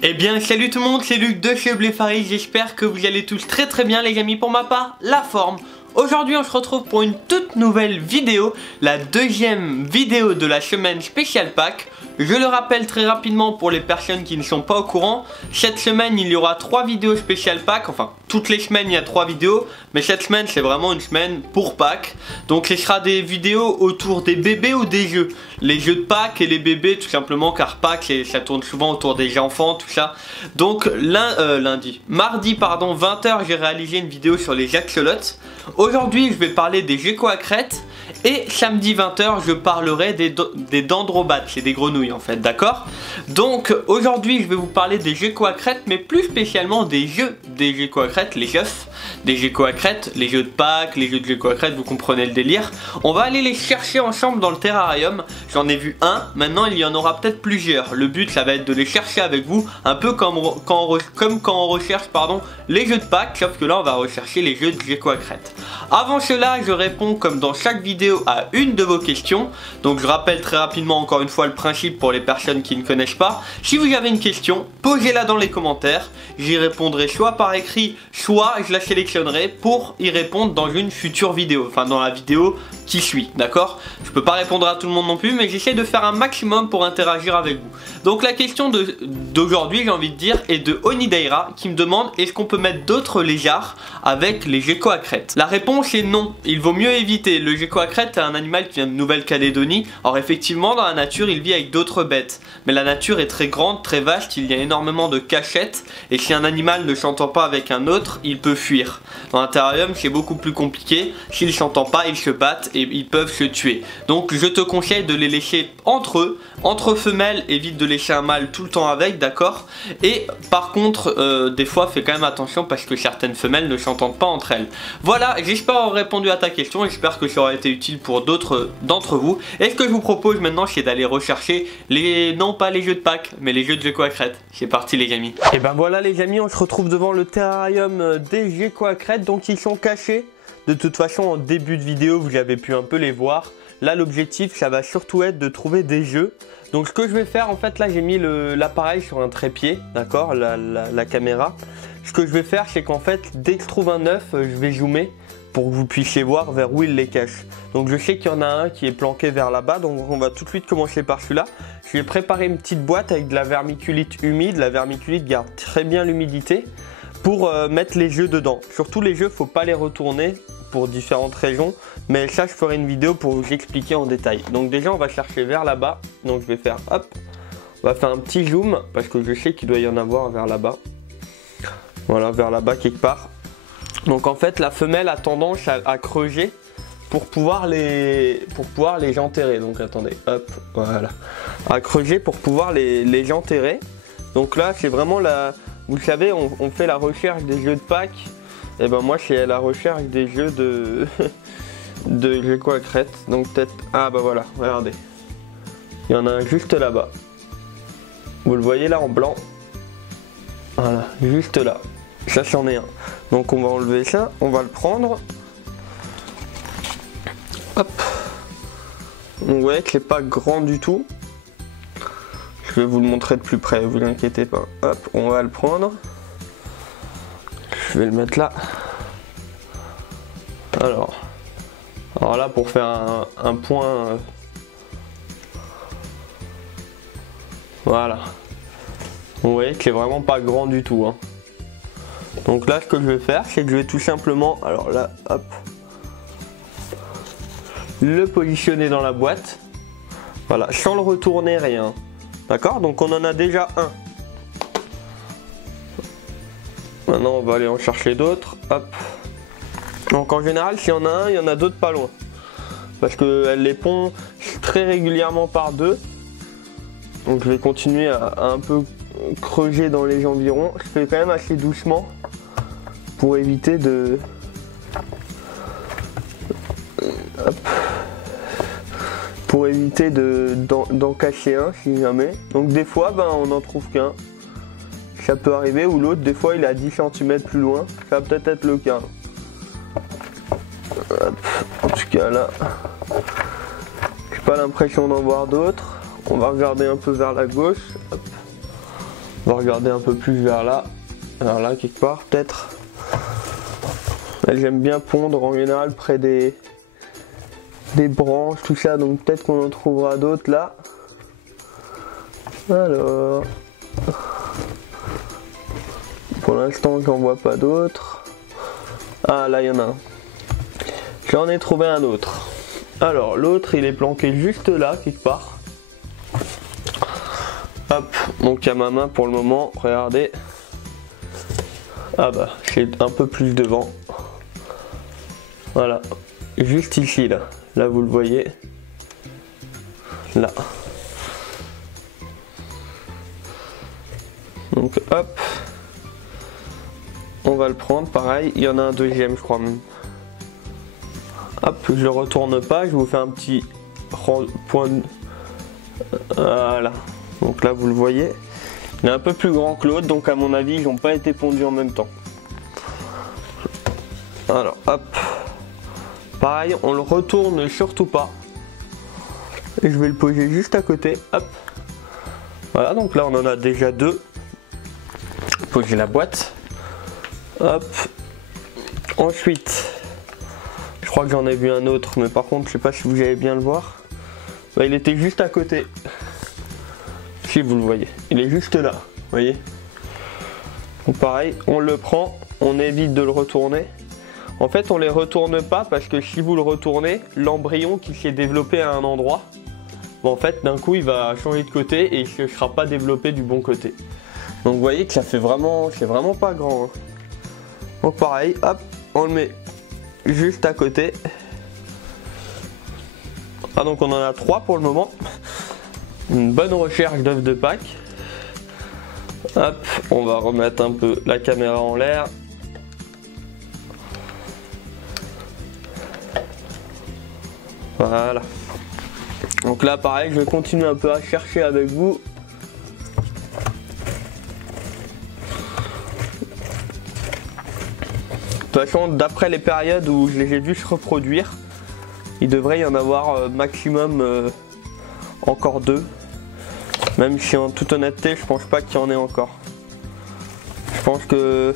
Eh bien salut tout le monde, c'est Luc de chez Bléphari, j'espère que vous allez tous très bien les amis. Pour ma part, la forme. Aujourd'hui on se retrouve pour une toute nouvelle vidéo, la deuxième vidéo de la semaine spéciale Pâques. Je le rappelle très rapidement pour les personnes qui ne sont pas au courant, cette semaine il y aura 3 vidéos spéciales Pâques, enfin toutes les semaines il y a 3 vidéos, mais cette semaine c'est vraiment une semaine pour Pâques. Donc ce sera des vidéos autour des bébés ou des jeux, les jeux de Pâques et les bébés tout simplement, car Pâques ça tourne souvent autour des enfants, tout ça. Donc mardi pardon, 20 h j'ai réalisé une vidéo sur les axolotes. Aujourd'hui je vais parler des geckos à crête. Et samedi 20 h je parlerai des dendrobates, c'est des grenouilles en fait, d'accord? Donc aujourd'hui je vais vous parler des geckos à crête, mais plus spécialement des jeux des geckos à crête, les œufs des geckos à crête, les jeux de Pâques, les jeux de geckos à crête, vous comprenez le délire. On va aller les chercher ensemble dans le terrarium, j'en ai vu un, maintenant il y en aura peut-être plusieurs. Le but ça va être de les chercher avec vous, un peu comme quand on recherche les jeux de Pâques, sauf que là on va rechercher les jeux de geckos à crête. Avant cela je réponds comme dans chaque vidéo à une de vos questions. Donc je rappelle très rapidement encore une fois le principe pour les personnes qui ne connaissent pas. Si vous avez une question, posez-la dans les commentaires. J'y répondrai soit par écrit, soit je la sélectionnerai pour y répondre dans une future vidéo. Enfin dans la vidéo qui suit, d'accord? Je peux pas répondre à tout le monde non plus, mais j'essaie de faire un maximum pour interagir avec vous. Donc la question d'aujourd'hui, j'ai envie de dire, est de Onidaira qui me demande: est-ce qu'on peut mettre d'autres lézards avec les geckos à crête? La réponse est non, il vaut mieux éviter. Le gecko à crête est un animal qui vient de Nouvelle-Calédonie. Alors effectivement dans la nature il vit avec d'autres bêtes, mais la nature est très grande, très vaste, il y a énormément de cachettes, et si un animal ne s'entend pas avec un autre, il peut fuir. Dans l'intérieur c'est beaucoup plus compliqué, s'ils ne s'entendent pas, ils se battent et ils peuvent se tuer. Donc je te conseille de les laisser entre eux, entre femelles, évite de laisser un mâle tout le temps avec, d'accord? Et par contre des fois fais quand même attention parce que certaines femelles ne s'entendent pas entre elles. Voilà, j'espère avoir répondu à ta question, j'espère que ça aura été utile pour d'autres d'entre vous. Et ce que je vous propose maintenant c'est d'aller rechercher non pas les jeux de Pâques, mais les jeux de geckos à crête. C'est parti les amis. Et ben voilà les amis, on se retrouve devant le terrarium des geckos à crête, donc ils sont cachés. De toute façon en début de vidéo vous avez pu un peu les voir. Là l'objectif ça va surtout être de trouver des jeux. Donc ce que je vais faire en fait, là j'ai mis l'appareil sur un trépied, d'accord, la caméra. Ce que je vais faire c'est qu'en fait dès que je trouve un œuf je vais zoomer pour que vous puissiez voir vers où il les cache. Donc je sais qu'il y en a un qui est planqué vers là-bas, donc on va tout de suite commencer par celui-là. Je vais préparer une petite boîte avec de la vermiculite humide. La vermiculite garde très bien l'humidité pour mettre les jeux dedans. Surtout les jeux, faut pas les retourner pour différentes raisons, mais ça je ferai une vidéo pour vous expliquer en détail. Donc déjà on va chercher vers là-bas, donc je vais faire hop, on va faire un petit zoom parce que je sais qu'il doit y en avoir vers là-bas. Voilà, vers là-bas quelque part. Donc en fait la femelle a tendance à creuser pour pouvoir les enterrer. Donc attendez, hop, voilà, à creuser pour pouvoir les enterrer. Donc là c'est vraiment vous savez, on fait la recherche des jeux de Pâques. Et ben moi c'est la recherche des jeux de geckos à crête. Donc peut-être, ah bah voilà, regardez, il y en a un juste là-bas, vous le voyez là en blanc, voilà, juste là, ça c'en est un. Donc on va enlever ça, on va le prendre, hop, vous voyez que c'est pas grand du tout. Je vais vous le montrer de plus près, vous inquiétez pas. Hop, on va le prendre. Je vais le mettre là. Alors là pour faire un point, voilà. Vous voyez que c'est vraiment pas grand du tout, hein. Donc là ce que je vais faire c'est que je vais tout simplement, alors là hop, le positionner dans la boîte. Voilà, sans le retourner, rien. D'accord, donc on en a déjà un. Maintenant on va aller en chercher d'autres, hop. Donc en général s'il y en a un, il y en a d'autres pas loin. Parce qu'elle les pond très régulièrement par deux. Donc je vais continuer à un peu creuser dans les environs. Je fais quand même assez doucement pour éviter de... Hop. Pour éviter d'en cacher un si jamais. Donc des fois on n'en trouve qu'un. Ça peut arriver, ou l'autre des fois il est à 10 cm plus loin, ça va peut-être être le cas. Hop. En tout cas là, j'ai pas l'impression d'en voir d'autres. On va regarder un peu vers la gauche. Hop. On va regarder un peu plus vers là quelque part peut-être. Elles aiment bien pondre en général près des branches, tout ça, donc peut-être qu'on en trouvera d'autres là. Alors, pour l'instant j'en vois pas d'autres. Ah là il y en a un. J'en ai trouvé un autre. Alors l'autre il est planqué juste là quelque part. Hop, donc à ma main pour le moment, regardez. Ah bah, c'est un peu plus devant. Voilà, juste ici là. Là vous le voyez. Là. Donc hop. On va le prendre, pareil. Il y en a un deuxième je crois même. Hop, je le retourne pas, je vous fais un petit point. Voilà. Donc là vous le voyez. Il est un peu plus grand que l'autre, donc à mon avis ils n'ont pas été pondus en même temps. Alors hop. Pareil, on le retourne surtout pas. Et je vais le poser juste à côté. Hop. Voilà, donc là on en a déjà deux. Poser la boîte. Hop. Ensuite, je crois que j'en ai vu un autre, mais par contre je sais pas si vous allez bien le voir. Bah, il était juste à côté. Si vous le voyez, il est juste là, vous voyez. Donc pareil, on le prend, on évite de le retourner. En fait, on les retourne pas parce que si vous le retournez, l'embryon qui s'est développé à un endroit, bon, en fait, d'un coup, il va changer de côté et il ne sera pas développé du bon côté. Donc, vous voyez que ça fait vraiment, c'est vraiment pas grand. Hein. Donc, pareil, hop, on le met juste à côté. Ah, donc on en a 3 pour le moment. Une bonne recherche d'œufs de Pâques. Hop, on va remettre un peu la caméra en l'air. Voilà. Donc là pareil, je vais continuer un peu à chercher avec vous. De toute façon, d'après les périodes où je les ai vus se reproduire, il devrait y en avoir maximum encore 2. Même si en toute honnêteté, je pense pas qu'il y en ait encore. Je pense que...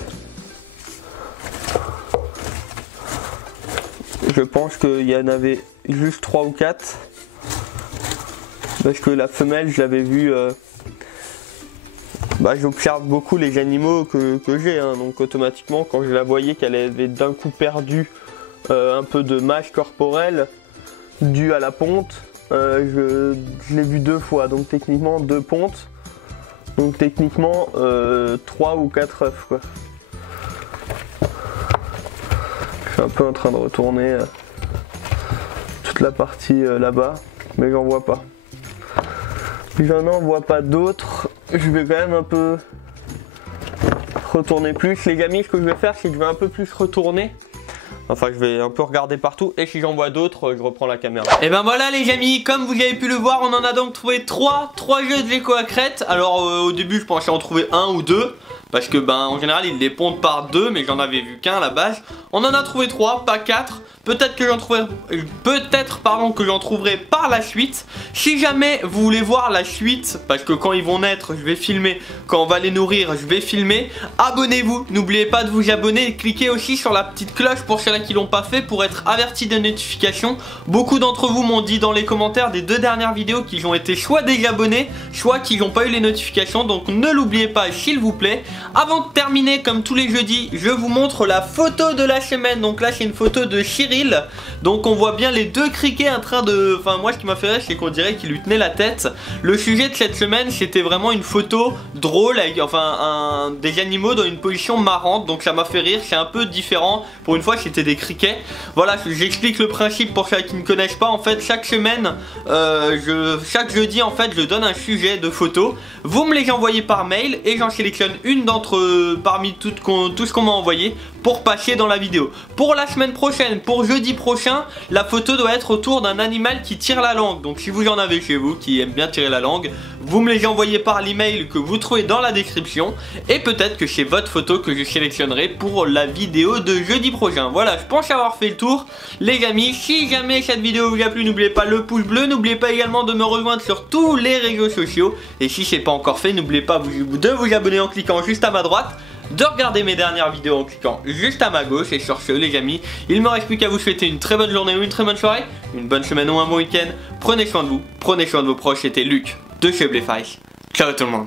qu'il y en avait juste 3 ou 4. Parce que la femelle, je l'avais vue... j'observe beaucoup les animaux que j'ai. Hein, donc automatiquement, quand je la voyais qu'elle avait d'un coup perdu un peu de masse corporelle due à la ponte, je l'ai vu 2 fois, donc techniquement 2 pontes, donc techniquement 3 ou 4 œufs quoi. Je suis un peu en train de retourner toute la partie là-bas, mais j'en vois pas. J'en vois pas d'autres. Je vais quand même un peu retourner plus. Les amis, ce que je vais faire, c'est que je vais un peu plus retourner. Enfin, je vais un peu regarder partout et si j'en vois d'autres, je reprends la caméra. Et ben voilà les amis, comme vous avez pu le voir, on en a donc trouvé 3 jeux de gecko à crête. Alors au début, je pensais en trouver 1 ou 2. Parce que en général, ils les pondent par 2, mais j'en avais vu qu'un à la base. On en a trouvé 3, pas 4. Peut-être que j'en trouverai par la suite. Si jamais vous voulez voir la suite, parce que quand ils vont naître, je vais filmer. Quand on va les nourrir, je vais filmer. Abonnez-vous, n'oubliez pas de vous abonner et cliquez aussi sur la petite cloche pour ceux-là qui l'ont pas fait pour être avertis des notifications. Beaucoup d'entre vous m'ont dit dans les commentaires des 2 dernières vidéos qu'ils ont été soit désabonnés, soit qu'ils n'ont pas eu les notifications. Donc ne l'oubliez pas s'il vous plaît. Avant de terminer, comme tous les jeudis, je vous montre la photo de la semaine. Donc là c'est une photo de Cyril. Donc on voit bien les 2 criquets en train de... Enfin moi ce qui m'a fait rire c'est qu'on dirait qu'il lui tenait la tête. Le sujet de cette semaine c'était vraiment une photo drôle avec des animaux dans une position marrante. Donc ça m'a fait rire, c'est un peu différent. Pour une fois c'était des criquets. Voilà, j'explique le principe pour ceux qui ne connaissent pas. En fait chaque semaine, chaque jeudi en fait je donne un sujet de photo. Vous me les envoyez par mail et j'en sélectionne une parmi tout ce qu'on m'a envoyé pour passer dans la vidéo. Pour la semaine prochaine, pour jeudi prochain, la photo doit être autour d'un animal qui tire la langue. Donc si vous en avez chez vous qui aiment bien tirer la langue, vous me les envoyez par l'email que vous trouvez dans la description. Et peut-être que c'est votre photo que je sélectionnerai pour la vidéo de jeudi prochain. Voilà, je pense avoir fait le tour. Les amis, si jamais cette vidéo vous a plu, n'oubliez pas le pouce bleu. N'oubliez pas également de me rejoindre sur tous les réseaux sociaux. Et si c'est pas encore fait, n'oubliez pas de vous abonner en cliquant juste à ma droite, de regarder mes dernières vidéos en cliquant juste à ma gauche. Et sur ce les amis, il ne me reste plus qu'à vous souhaiter une très bonne journée ou une très bonne soirée, une bonne semaine ou un bon week-end. Prenez soin de vous, prenez soin de vos proches. C'était Luc de chez Bléfaris. Ciao tout le monde.